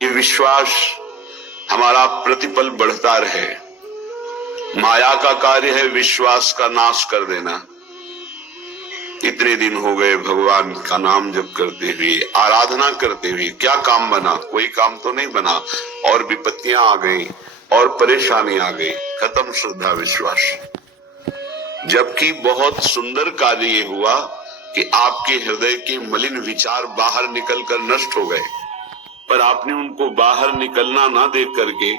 ये विश्वास हमारा प्रतिपल बढ़ता रहे। माया का कार्य है विश्वास का नाश कर देना। इतने दिन हो गए भगवान का नाम जप करते हुए, आराधना करते हुए, क्या काम बना? कोई काम तो नहीं बना, और विपत्तियां आ गई और परेशानी आ गई, खत्म श्रद्धा विश्वास। जबकि बहुत सुंदर कार्य ये हुआ कि आपके हृदय के मलिन विचार बाहर निकलकर नष्ट हो गए, पर आपने उनको बाहर निकलना ना देख करके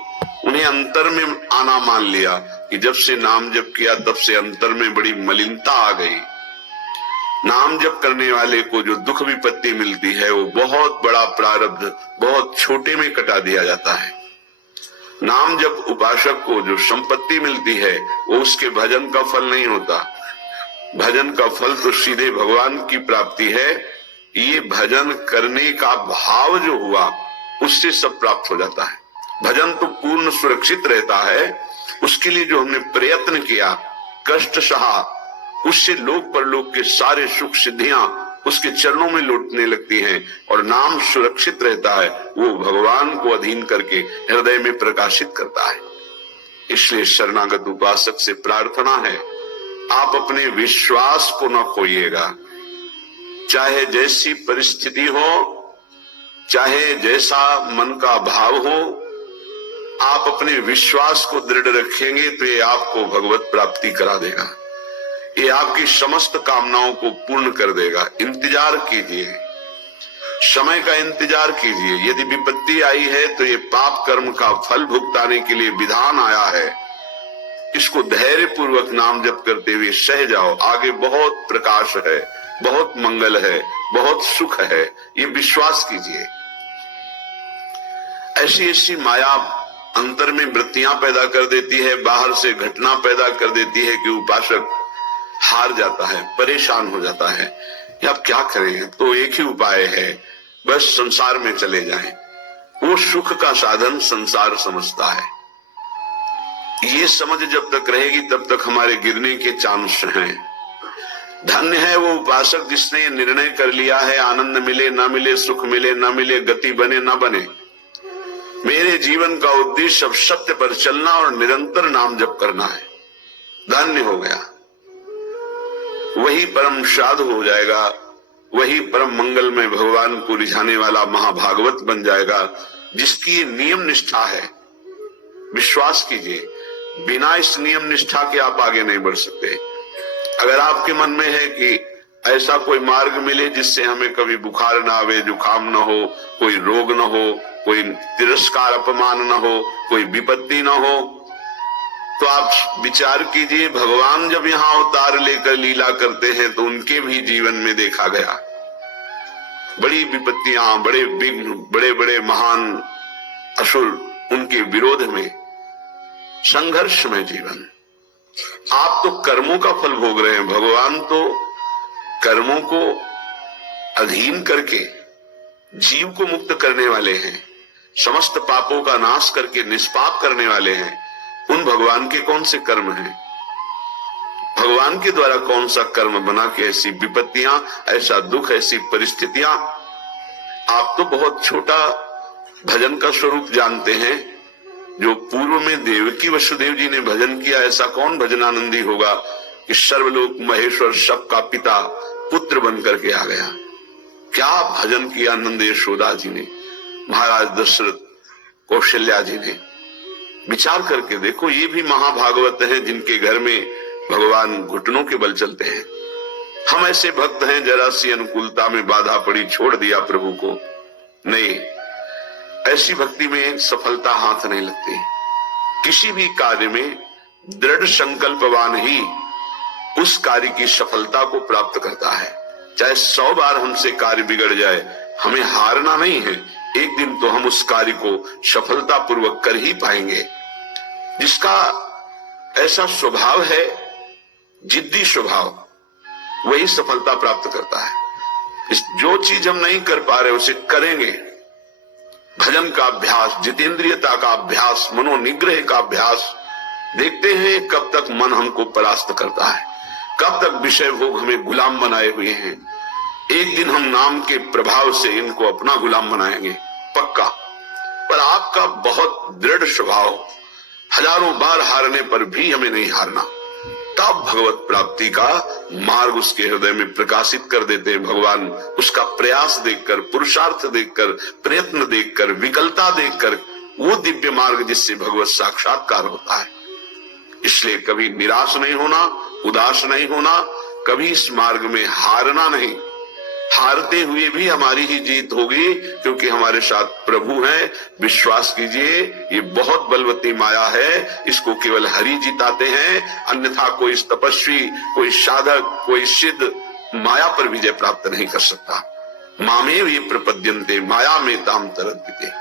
उन्हें अंतर में आना मान लिया कि जब से नाम जप किया तब से अंतर में बड़ी मलिनता आ गई। नाम जप करने वाले को जो दुख विपत्ति मिलती है वो बहुत बड़ा प्रारब्ध बहुत छोटे में कटा दिया जाता है। नाम जप उपासक को जो संपत्ति मिलती है वो उसके भजन का फल नहीं होता। भजन का फल तो सीधे भगवान की प्राप्ति है। ये भजन करने का भाव जो हुआ उससे सब प्राप्त हो जाता है। भजन तो पूर्ण सुरक्षित रहता है। उसके लिए जो हमने प्रयत्न किया, कष्ट सहा, उससे लोक परलोक के सारे सुख सिद्धियां उसके चरणों में लौटने लगती हैं और नाम सुरक्षित रहता है। वो भगवान को अधीन करके हृदय में प्रकाशित करता है। इसलिए शरणागत उपासक से प्रार्थना है, आप अपने विश्वास को न खोइएगा। चाहे जैसी परिस्थिति हो, चाहे जैसा मन का भाव हो, आप अपने विश्वास को दृढ़ रखेंगे तो ये आपको भगवत प्राप्ति करा देगा। ये आपकी समस्त कामनाओं को पूर्ण कर देगा। इंतजार कीजिए, समय का इंतजार कीजिए। यदि विपत्ति आई है तो ये पाप कर्म का फल भुगताने के लिए विधान आया है। इसको धैर्य पूर्वक नाम जप करते हुए सह जाओ। आगे बहुत प्रकाश है, बहुत मंगल है, बहुत सुख है, ये विश्वास कीजिए। ऐसी ऐसी माया अंतर में वृत्तियां पैदा कर देती है, बाहर से घटना पैदा कर देती है कि उपासक हार जाता है, परेशान हो जाता है। अब क्या करें? तो एक ही उपाय है, बस संसार में चले जाएं। वो सुख का साधन संसार समझता है। ये समझ जब तक रहेगी तब तक हमारे गिरने के चांस हैं। धन्य है वो उपासक जिसने निर्णय कर लिया है, आनंद मिले ना मिले, सुख मिले ना मिले, गति बने ना बने, मेरे जीवन का उद्देश्य अब सत्य पर चलना और निरंतर नाम जप करना है। धन्य हो गया, वही परम साधु हो जाएगा, वही परम मंगल में भगवान को रिझाने वाला महाभागवत बन जाएगा, जिसकी नियम निष्ठा है। विश्वास कीजिए, बिना इस नियम निष्ठा के आप आगे नहीं बढ़ सकते। अगर आपके मन में है कि ऐसा कोई मार्ग मिले जिससे हमें कभी बुखार ना आवे, जुकाम न हो, कोई रोग न हो, कोई तिरस्कार अपमान न हो, कोई विपत्ति न हो, तो आप विचार कीजिए, भगवान जब यहाँ अवतार लेकर लीला करते हैं तो उनके भी जीवन में देखा गया बड़ी विपत्तियां, बड़े विघ्न, बड़े बड़े महान असुर, उनके विरोध में संघर्ष में जीवन। आप तो कर्मों का फल भोग रहे हैं, भगवान तो कर्मों को अधीन करके जीव को मुक्त करने वाले हैं, समस्त पापों का नाश करके निष्पाप करने वाले हैं। उन भगवान के कौन से कर्म हैं? भगवान के द्वारा कौन सा कर्म बना कि ऐसी विपत्तियां, ऐसा दुख, ऐसी परिस्थितियां? आप तो बहुत छोटा भजन का स्वरूप जानते हैं। जो पूर्व में देवकी वसुदेव जी ने भजन किया, ऐसा कौन भजनानंदी होगा कि सर्वलोक महेश्वर सबका पिता पुत्र बन करके आ गया। क्या भजन किया नंद यशोदा जी ने, महाराज दशरथ, कौशल्या जी ने। विचार करके देखो, ये भी महाभागवत हैं जिनके घर में भगवान घुटनों के बल चलते हैं। हम ऐसे भक्त हैं, जरा सी अनुकूलता में बाधा पड़ी, छोड़ दिया प्रभु को। नहीं, ऐसी भक्ति में सफलता हाथ नहीं लगती। किसी भी कार्य में दृढ़ संकल्पवान ही उस कार्य की सफलता को प्राप्त करता है। चाहे 100 बार हमसे कार्य बिगड़ जाए, हमें हारना नहीं है। एक दिन तो हम उस कार्य को सफलता पूर्वक कर ही पाएंगे। जिसका ऐसा स्वभाव है, जिद्दी स्वभाव, वही सफलता प्राप्त करता है। जो चीज हम नहीं कर पा रहे उसे करेंगे। भजन का अभ्यास, जितेंद्रियता का अभ्यास, मनोनिग्रह का अभ्यास, देखते हैं कब तक मन हमको परास्त करता है, कब तक विषय भोग हमें गुलाम बनाए हुए हैं। एक दिन हम नाम के प्रभाव से इनको अपना गुलाम बनाएंगे, पक्का। पाप का बहुत दृढ़ स्वभाव, हजारों बार हारने पर भी हमें नहीं हारना, तब भगवत प्राप्ति का मार्ग उसके हृदय में प्रकाशित कर देते हैं भगवान। उसका प्रयास देखकर, पुरुषार्थ देखकर, प्रयत्न देखकर, विकलता देखकर, वो दिव्य मार्ग जिससे भगवत साक्षात्कार होता है। इसलिए कभी निराश नहीं होना, उदास नहीं होना, कभी इस मार्ग में हारना नहीं। हारते हुए भी हमारी ही जीत होगी, क्योंकि हमारे साथ प्रभु हैं। विश्वास कीजिए, ये बहुत बलवती माया है, इसको केवल हरि जिताते हैं। अन्यथा कोई तपस्वी, कोई साधक, कोई सिद्ध माया पर विजय प्राप्त नहीं कर सकता। मामेव ये प्रपद्यन्ते माया में ताम तरद्विते।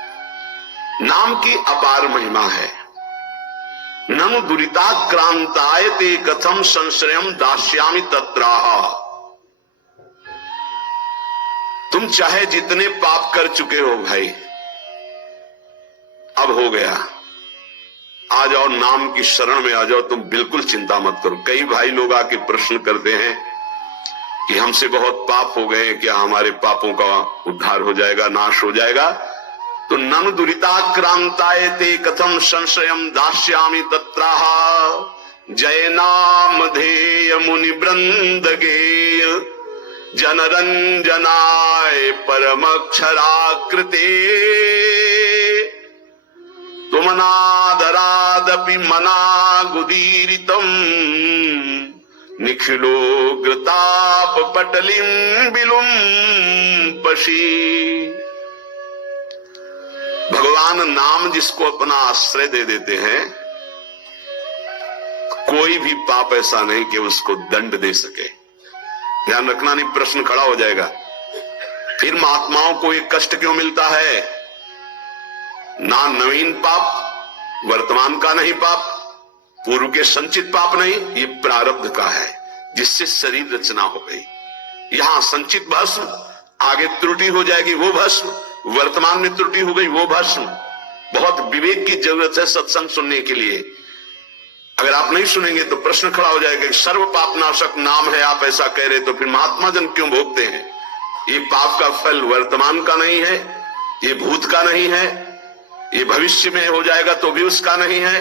नाम की अपार महिमा है। ननु दुरिताक्रांतायते कथम संश्रयम दास्यामि तत्राह। तुम चाहे जितने पाप कर चुके हो भाई, अब हो गया, आ जाओ नाम की शरण में आ जाओ, तुम बिल्कुल चिंता मत करो। कई भाई लोग आके प्रश्न करते हैं कि हमसे बहुत पाप हो गए, क्या हमारे पापों का उद्धार हो जाएगा, नाश हो जाएगा? तो ननु दुरिताक्रांतायते कथम संशयम दास्यामि तत्राह। जय नाम धेय मुनि वृंद गेय जनरंजनाय परमक्षराकृते। तुमनादरादपि मनागुदीरितम निखिलोग्रताप पटलिम विलुम्पशी। भगवान नाम जिसको अपना आश्रय दे देते हैं, कोई भी पाप ऐसा नहीं कि उसको दंड दे सके। ध्यान रखना, नहीं प्रश्न खड़ा हो जाएगा, फिर महात्माओं को ये कष्ट क्यों मिलता है? ना नवीन पाप, वर्तमान का नहीं पाप, पूर्व के संचित पाप नहीं, ये प्रारब्ध का है, जिससे शरीर रचना हो गई। यहां संचित भस्म, आगे त्रुटि हो जाएगी वो भस्म, वर्तमान में त्रुटि हो गई वो भस्म। बहुत विवेक की जरूरत है सत्संग सुनने के लिए। अगर आप नहीं सुनेंगे तो प्रश्न खड़ा हो जाएगा कि सर्व पाप नाशक नाम है, आप ऐसा कह रहे, तो फिर महात्मा जन क्यों भोगते हैं? ये पाप का फल वर्तमान का नहीं है, ये भूत का नहीं है, ये भविष्य में हो जाएगा तो भी उसका नहीं है।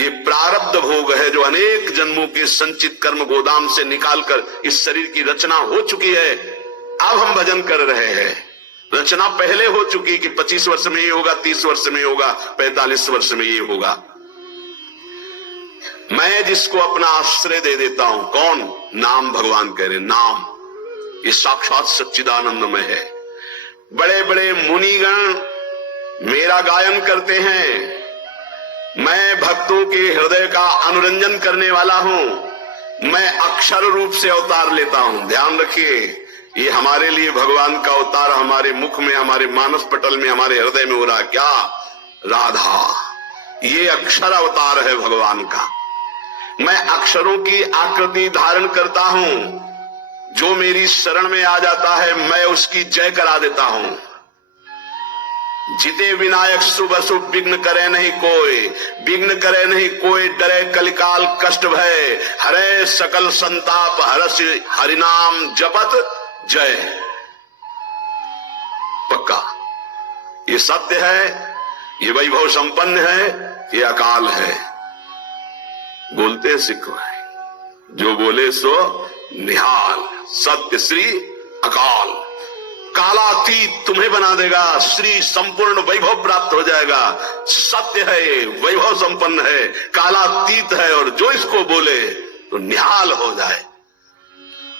ये प्रारब्ध भोग है जो अनेक जन्मों के संचित कर्म गोदाम से निकालकर इस शरीर की रचना हो चुकी है। अब हम भजन कर रहे हैं, रचना पहले हो चुकी कि 25 वर्ष में ये होगा, 30 वर्ष में होगा, 45 वर्ष में ये होगा। मैं जिसको अपना आश्रय दे देता हूं, कौन? नाम। भगवान कह रहे नाम ये साक्षात सच्चिदानंदमय है। बड़े बड़े मुनिगण मेरा गायन करते हैं, मैं भक्तों के हृदय का अनुरंजन करने वाला हूं। मैं अक्षर रूप से अवतार लेता हूं। ध्यान रखिए, ये हमारे लिए भगवान का अवतार हमारे मुख में, हमारे मानस पटल में, हमारे हृदय में हो रहा है। क्या? राधा। ये अक्षर अवतार है भगवान का। मैं अक्षरों की आकृति धारण करता हूं। जो मेरी शरण में आ जाता है मैं उसकी जय करा देता हूं। जिते विनायक शुभ अशुभ विघ्न करे नहीं कोई, विघ्न करे नहीं कोई, डरे कलिकाल कष्ट भय, हरे सकल संताप हरस हरिनाम जपत जय। पक्का ये सत्य है, ये वैभव संपन्न है, ये अकाल है। बोलते सिख भाई, जो बोले सो निहाल। सत्य श्री अकाल, कालातीत तुम्हें बना देगा, श्री संपूर्ण वैभव प्राप्त हो जाएगा। सत्य है, वैभव संपन्न है, कालातीत है, और जो इसको बोले तो निहाल हो जाए।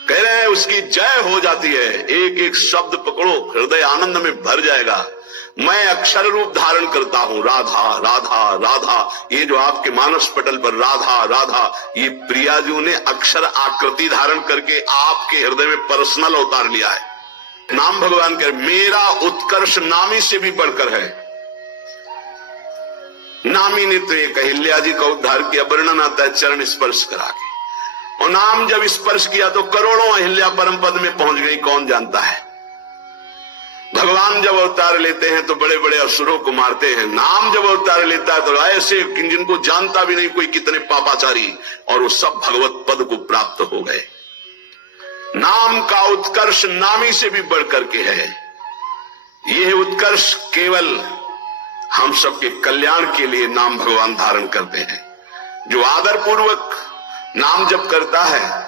कह रहे हैं उसकी जय हो जाती है। एक एक शब्द पकड़ो, हृदय आनंद में भर जाएगा। मैं अक्षर रूप धारण करता हूं, राधा राधा राधा। ये जो आपके मानस पटल पर राधा राधा, ये प्रियाजू ने अक्षर आकृति धारण करके आपके हृदय में पर्सनल अवतार लिया है। नाम भगवान कह, मेरा उत्कर्ष नामी से भी बढ़कर है। नामी ने तो एक अहिल्या जी का उद्धार किया, वर्णन आता है चरण स्पर्श करा के, और नाम जब स्पर्श किया तो करोड़ों अहिल्या परम पद में पहुंच गई, कौन जानता है। भगवान जब अवतार लेते हैं तो बड़े बड़े असुरों को मारते हैं। नाम जब अवतार लेता है तो ऐसे जिनको जानता भी नहीं कोई कितने पापाचारी, और वो सब भगवत पद को प्राप्त हो गए। नाम का उत्कर्ष नामी से भी बढ़कर के है। यह उत्कर्ष केवल हम सबके कल्याण के लिए नाम भगवान धारण करते हैं। जो आदर पूर्वक नाम जप करता है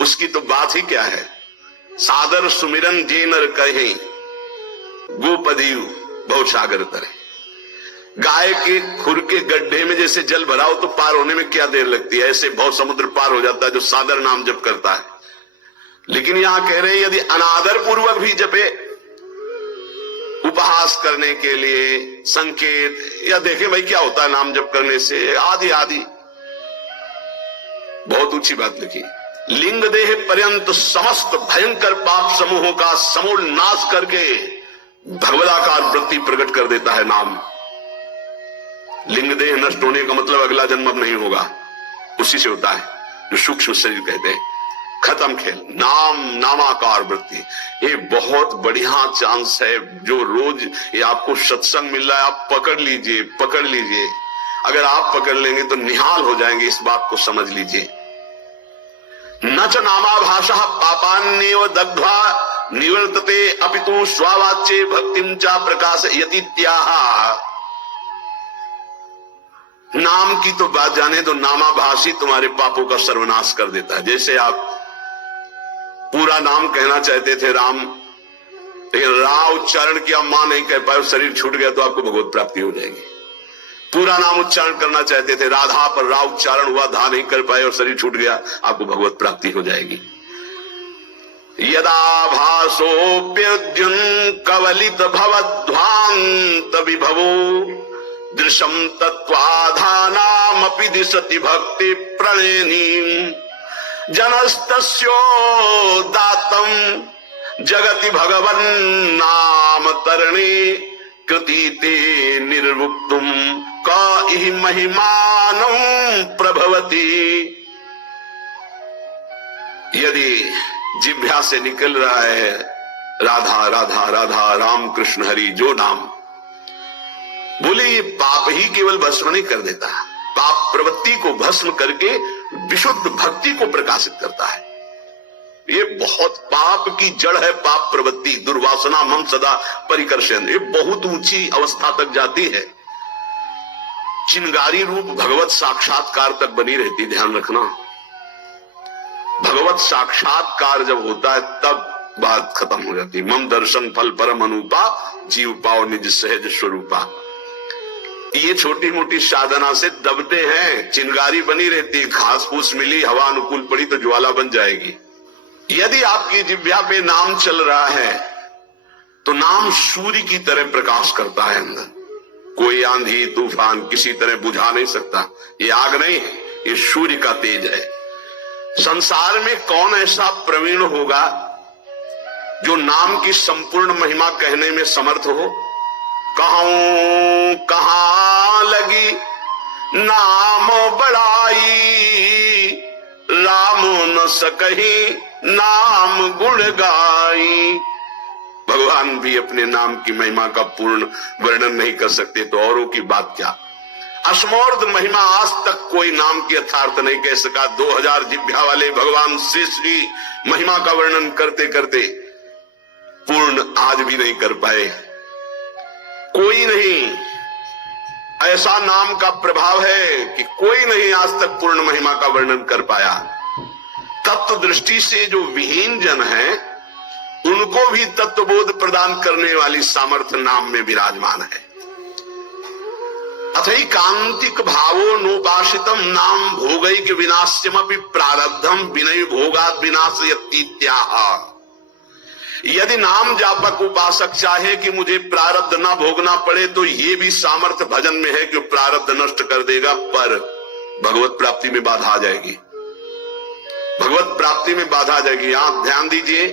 उसकी तो बात ही क्या है। सादर सुमिरन जे नर कहे गोपदीव भवसागर तरे। गाय के खुर के गड्ढे में जैसे जल भरा हो तो पार होने में क्या देर लगती है, ऐसे भव समुद्र पार हो जाता है जो सादर नाम जप करता है। लेकिन यहां कह रहे हैं यदि अनादर पूर्वक भी जपे, उपहास करने के लिए, संकेत, या देखें भाई क्या होता है नाम जप करने से, आदि आदि, बहुत ऊंची बात लिखी। लिंग देह पर्यंत समस्त भयंकर पाप समूहों का समूल नाश करके भगवदाकार वृत्ति प्रकट कर देता है नाम। लिंग देह नष्ट होने का मतलब अगला जन्म अब नहीं होगा, उसी से होता है जो सूक्ष्म शरीर कहते हैं। खत्म खेल। नाम नामाकार वृत्ति, ये बहुत बढ़िया चांस है जो रोज ये आपको सत्संग मिल रहा है, आप पकड़ लीजिए, पकड़ लीजिए। अगर आप पकड़ लेंगे तो निहाल हो जाएंगे, इस बात को समझ लीजिए। न च नामाभाषा पापान्येव दग्ध्वा निवर्तते अपितु स्वावाच्ये भक्तिं च प्रकाशयतीत्याह। नाम की तो बात जाने दो, नामाभाषी तुम्हारे पापों का सर्वनाश कर देता है। जैसे आप पूरा नाम कहना चाहते थे राम, लेकिन रा उच्चारण किया, मां नहीं कह पाए, शरीर छूट गया तो आपको भगवत प्राप्ति हो जाएगी। पूरा नाम उच्चारण करना चाहते थे राधा, पर रा उच्चारण हुआ, धा नहीं कर पाए और शरीर छूट गया, आपको भगवत प्राप्ति हो जाएगी। यदा भासोप्यद्युन कवलित भवध्वांत विभवो दृशम तत्वाधानामपि दिशति भक्ति प्रणयनीम जनस्तस्यो दातम जगति भगवन् नाम तरणे कृति ते निर्वुक्तुम काहि महिमानं प्रभवति। यदि जिह्वा से निकल रहा है राधा राधा राधा राम कृष्ण हरि जो नाम, बोले ये पाप ही केवल भस्म नहीं कर देता, पाप प्रवृत्ति को भस्म करके विशुद्ध भक्ति को प्रकाशित करता है। ये बहुत पाप की जड़ है पाप प्रवृत्ति, दुर्वासना मम सदा परिकर्षण, ये बहुत ऊंची अवस्था तक जाती है, चिंगारी रूप भगवत साक्षात्कार तक बनी रहती। ध्यान रखना, भगवत साक्षात्कार जब होता है तब बात खत्म हो जाती। मम दर्शन फल परम अनुपा जीव पाओ निज सहज स्वरूपा। ये छोटी मोटी साधना से दबते हैं, चिंगारी बनी रहती, घास फूस मिली, हवा अनुकूल पड़ी तो ज्वाला बन जाएगी। यदि आपकी जिह्वा पे नाम चल रहा है तो नाम सूर्य की तरह प्रकाश करता है अंदर। कोई आंधी तूफान किसी तरह बुझा नहीं सकता। ये आग नहीं, ये सूर्य का तेज है। संसार में कौन ऐसा प्रवीण होगा जो नाम की संपूर्ण महिमा कहने में समर्थ हो। कहूं कहां लगी नाम बड़ाई, राम न सकही नाम गुण गाई। भगवान भी अपने नाम की महिमा का पूर्ण वर्णन नहीं कर सकते तो औरों की बात क्या। असमोर्ध महिमा आज तक कोई नाम की यथार्थ नहीं कह सका। 2000 जिह्वा वाले भगवान शेष की महिमा का वर्णन करते करते पूर्ण आज भी नहीं कर पाए। कोई नहीं, ऐसा नाम का प्रभाव है कि कोई नहीं आज तक पूर्ण महिमा का वर्णन कर पाया। तत्व दृष्टि से जो विहीन जन है उनको भी तत्वबोध प्रदान करने वाली सामर्थ्य नाम में विराजमान है। अथैकांतिक भावो नोपासितम नाम भोगैक विनाश्यमपि प्रारब्धम विनय भोगात् विनाशयतीत्याह। यदि नाम जापक उपासक चाहे कि मुझे प्रारब्ध ना भोगना पड़े तो ये भी सामर्थ्य भजन में है कि प्रारब्ध नष्ट कर देगा, पर भगवत प्राप्ति में बाधा आ जाएगी। भगवत प्राप्ति में बाधा आ जाएगी। आप ध्यान दीजिए,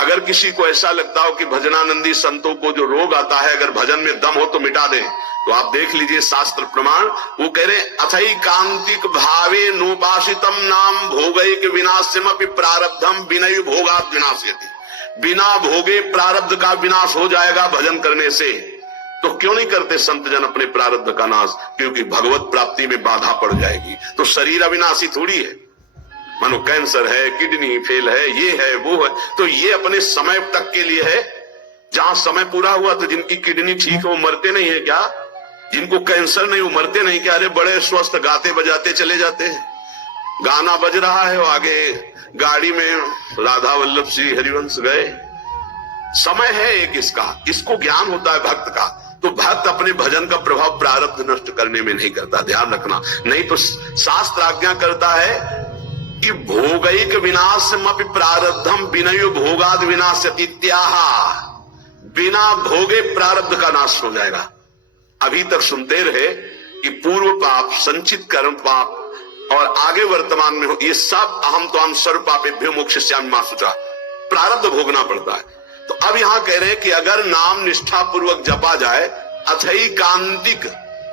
अगर किसी को ऐसा लगता हो कि भजनानंदी संतों को जो रोग आता है अगर भजन में दम हो तो मिटा दें, तो आप देख लीजिए शास्त्र प्रमाण। वो कह रहे अथैकांतिक भावे नोपासितम नाम भोगैक विनाश्यमपि प्रारब्धम विनय भोगात् विनाशयति। बिना भोगे प्रारब्ध का विनाश हो जाएगा भजन करने से। तो क्यों नहीं करते संत जन अपने प्रारब्ध का नाश? क्योंकि भगवत प्राप्ति में बाधा पड़ जाएगी। तो शरीर अविनाशी थोड़ी है, मानो कैंसर है, किडनी फेल है, ये है वो है, तो ये अपने समय तक के लिए है। जहां समय पूरा हुआ तो जिनकी किडनी ठीक है वो मरते नहीं है क्या? जिनको कैंसर नहीं वो मरते नहीं क्या? अरे बड़े स्वस्थ गाते बजाते चले जाते हैं। गाना बज रहा है वो आगे गाड़ी में राधा वल्लभ श्री हरिवंश गए। समय है एक इसको ज्ञान होता है भक्त का। तो भक्त अपने भजन का प्रभाव प्रारब्ध नष्ट करने में नहीं करता, ध्यान रखना। नहीं तो शास्त्र आज्ञा करता है कि भोगैक विनाशमपि प्रारब्धम विनयो भोगाद विनाश्यति इत्याह। बिना भोगे प्रारब्ध का नाश हो जाएगा। अभी तक सुनते रहे कि पूर्व पाप, संचित कर्म पाप और आगे वर्तमान में हो, ये सब अहम तो हम सर्व पापेभ्यो मोक्षयिष्यामि मा शुचा, प्रारब्ध भोगना पड़ता है। तो अब यहां कह रहे हैं कि अगर नाम निष्ठा पूर्वक जपा जाए, अथई कांतिक,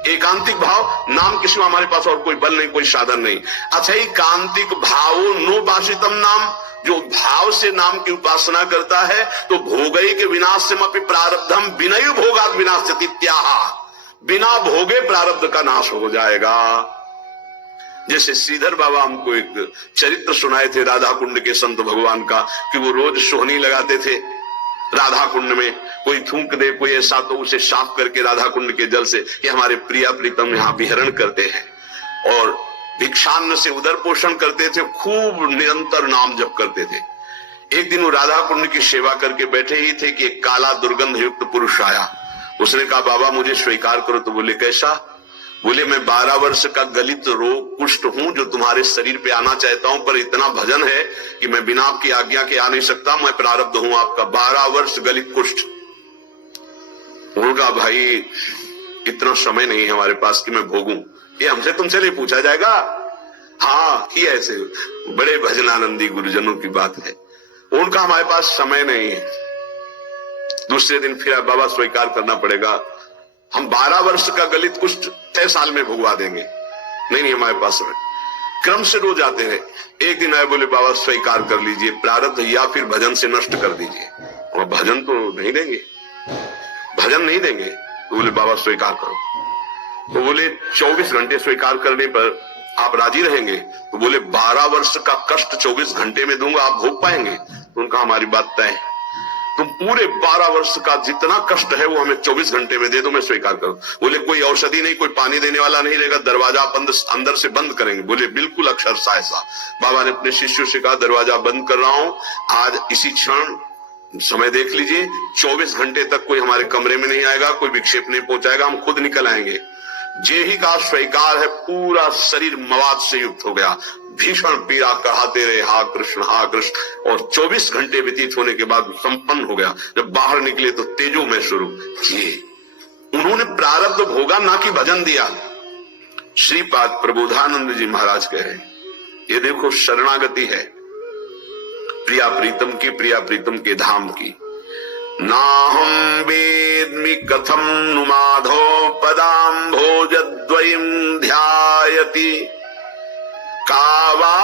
एकांतिक भाव, नाम के सिवा हमारे पास और कोई बल नहीं, कोई साधन नहीं। अथई कांतिक भावो नोपासितम नाम, जो भाव से नाम की उपासना करता है तो भोगई के विनाश से मपि प्रारब्धम विनय भोगात विनाश्यति इत्याह। बिना भोगे प्रारब्ध का नाश हो जाएगा। जैसे श्रीधर बाबा हमको एक चरित्र सुनाए थे राधा कुंड के संत भगवान का, कि वो रोज सोहनी लगाते थे राधा कुंड में। कोई थूक दे कोई ऐसा तो उसे साफ करके राधा कुंड के जल से, ये हमारे प्रिया प्रीतम यहाँ विहरण करते हैं। और भिक्षान्न से उदर पोषण करते थे, खूब निरंतर नाम जप करते थे। एक दिन वो राधा कुंड की सेवा करके बैठे ही थे कि एक काला दुर्गंध युक्त पुरुष आया। उसने कहा बाबा मुझे स्वीकार करो। तो बोले कैसा? बोले मैं 12 वर्ष का गलित रोग कुष्ठ हूं जो तुम्हारे शरीर पे आना चाहता हूं, पर इतना भजन है कि मैं बिना आपकी आज्ञा के आ नहीं सकता, मैं प्रारब्ध हूं आपका। 12 वर्ष गलित कुष्ठ। उनका भाई इतना समय नहीं है हमारे पास कि मैं भोगूं, ये हमसे तुमसे नहीं पूछा जाएगा। हाँ ही ऐसे बड़े भजनानंदी गुरुजनों की बात है, उनका हमारे पास समय नहीं है। दूसरे दिन फिर बाबा स्वीकार करना पड़ेगा, हम 12 वर्ष का गलित कुष्ठ 6 साल में भुगवा देंगे। नहीं हमारे पास समय। क्रम से रोज आते हैं। एक दिन आए बोले बाबा स्वीकार कर लीजिए प्रारब्ध, या फिर भजन से नष्ट कर दीजिए। और भजन तो नहीं देंगे, भजन नहीं देंगे। तो बोले बाबा स्वीकार करो। तो बोले 24 घंटे स्वीकार करने पर आप राजी रहेंगे? तो बोले 12 वर्ष का कष्ट 24 घंटे में दूंगा, आप भोग पाएंगे? तो उनका हमारी बात तय है, तुम पूरे 12 वर्ष का जितना कष्ट है वो हमें 24 घंटे में दे दो, मैं स्वीकार करूं। बोले कोई औषधि नहीं, कोई पानी देने वाला नहीं रहेगा, दरवाजा अंदर से बंद करेंगे। बोले बिल्कुल अक्षरशः ऐसा। बाबा ने अपने शिष्यों से कहा दरवाजा बंद कर रहा हूं, आज इसी क्षण समय देख लीजिए, 24 घंटे तक कोई हमारे कमरे में नहीं आएगा, कोई विक्षेप नहीं पहुंचाएगा, हम खुद निकल आएंगे। जे ही का स्वीकार है, पूरा शरीर मवाद से युक्त हो गया, भीषण पीड़ा कहते रहे हा कृष्ण हा कृष्ण। और 24 घंटे व्यतीत होने के बाद संपन्न हो गया। जब बाहर निकले तो तेजो में स्वरूप। ये उन्होंने प्रारब्ध भोगा, ना कि भजन दिया। श्रीपाद प्रबोधानंद जी महाराज कह रहे हैं, ये देखो शरणागति है प्रिया प्रीतम की, प्रिया प्रीतम के धाम की। नाहं वेद्मि कथं नु माधो पदाम्भोजद्वयं ध्यायति, कावा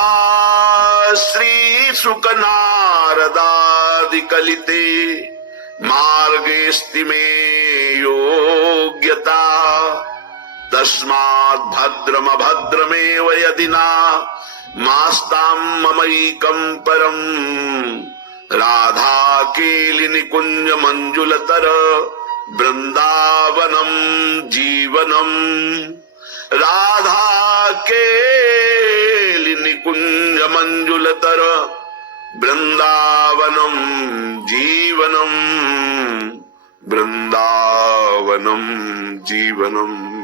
श्री शुक नारदादि कलिते मार्गेस्ति मे योग्यता, तस्मात् भद्रम भद्रमेव यदि ना मास्तां ममैकं परम, राधा केलि निकुंज मंजुलतर वृंदावनम जीवनम, राधा केलि निकुंज मंजुलतर वृंदावनम जीवनम, वृंदावनम जीवनम।